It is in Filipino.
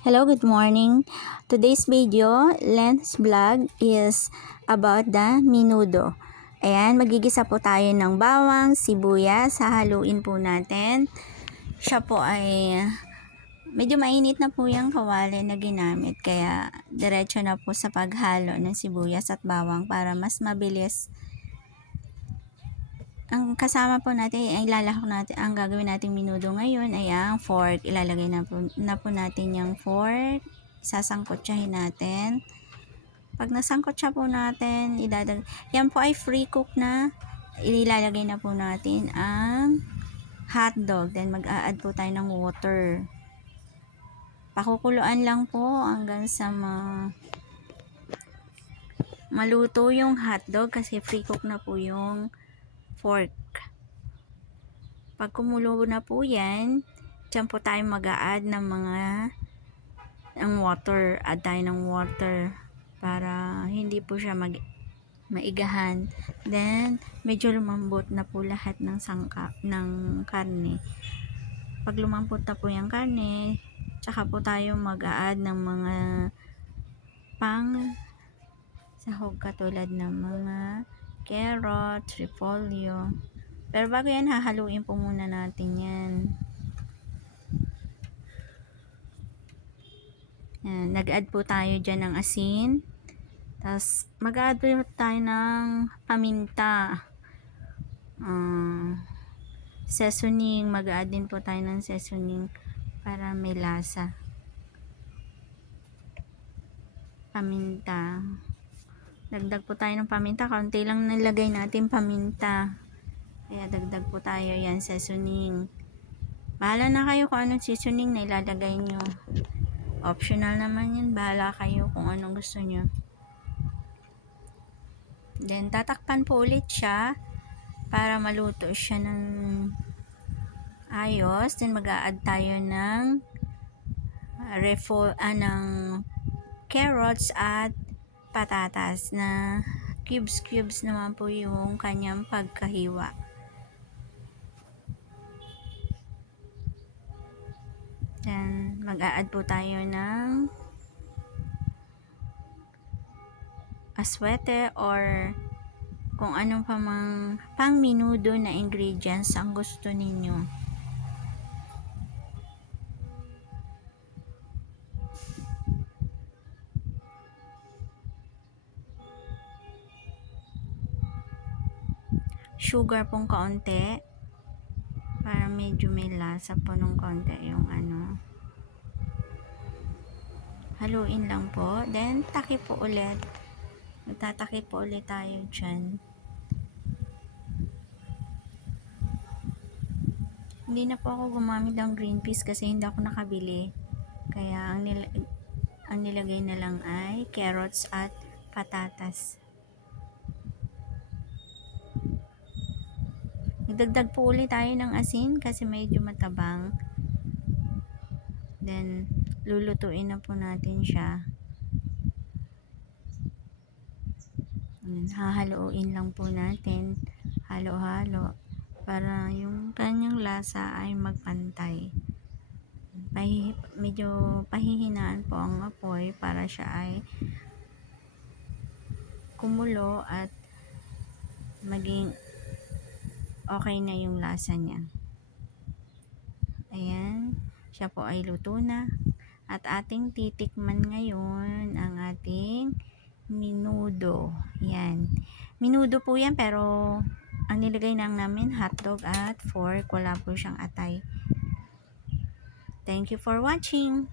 Hello, good morning. Today's video, Lens Vlog, is about the menudo. Ayan, magigisa po tayo ng bawang, sibuyas, hahaluin po natin. Siya po ay medyo mainit na po yung kawali na ginamit, kaya diretso na po sa paghalo ng sibuyas at bawang para mas mabilis. Ang kasama po natin ay ilalahok natin, ang gagawin natin menudo ngayon ay ang fork. Ilalagay na po natin yung fork. Sasangkotsahin natin. Pag nasangkotsa po natin, yan po ay free cook na. Ilalagay na po natin ang hotdog. Then mag-a-add po tayo ng water. Pakukuluan lang po hanggang sa maluto yung hotdog kasi free cook na po yung fork. Pag kumulo na po yan, dyan po tayo mag-a-add ng ang water. Add tayo ng water para hindi po siya maigahan. Then, medyo lumambot na po lahat ng karne. Pag lumambot na po yung karne, tsaka po tayo mag-a-add ng mga sahog katulad ng mga carrot, repolyo. Pero bago yan, hahaluin po muna natin yan. Nag-add po tayo dyan ng asin. Tapos, mag-add po tayo ng paminta. Seasoning. Mag-add din po tayo ng seasoning para may lasa. Paminta. Dagdag po tayo ng paminta. Kaunti lang nilagay natin paminta. Kaya dagdag po tayo yan, seasoning. Bahala na kayo kung anong seasoning na ilalagay nyo. Optional naman yan. Bahala kayo kung anong gusto nyo. Then, tatakpan po ulit siya para maluto siya ng ayos. Then, mag-a-add tayo ng ng carrots at patatas na cubes naman po yung kanyang pagkahiwa. Then, mag-a-add po tayo ng aswete or kung anong pang menudo na ingredients ang gusto ninyo. Sugar pong kaunti para medyo may lasa po ng konti yung haluin lang po. Then, takip po ulit. Magtatakip po ulit tayo dyan. Hindi na po ako gumamit ng green peas kasi hindi ako nakabili. Kaya, ang nilagay na lang ay carrots at patatas. Nagdagdag po ulit tayo ng asin kasi medyo matabang. Then, lulutuin na po natin siya. Hahaluin lang po natin. Halo-halo. Para yung kanyang lasa ay magpantay. Medyo pahihinaan po ang apoy para siya ay kumulo at maging okay na yung lasa niya. Ayan, siya po ay luto na. At ating titikman ngayon ang ating menudo. Yan. Menudo po yan pero ang nilagay lang namin hotdog at fork. Wala po siyang atay. Thank you for watching.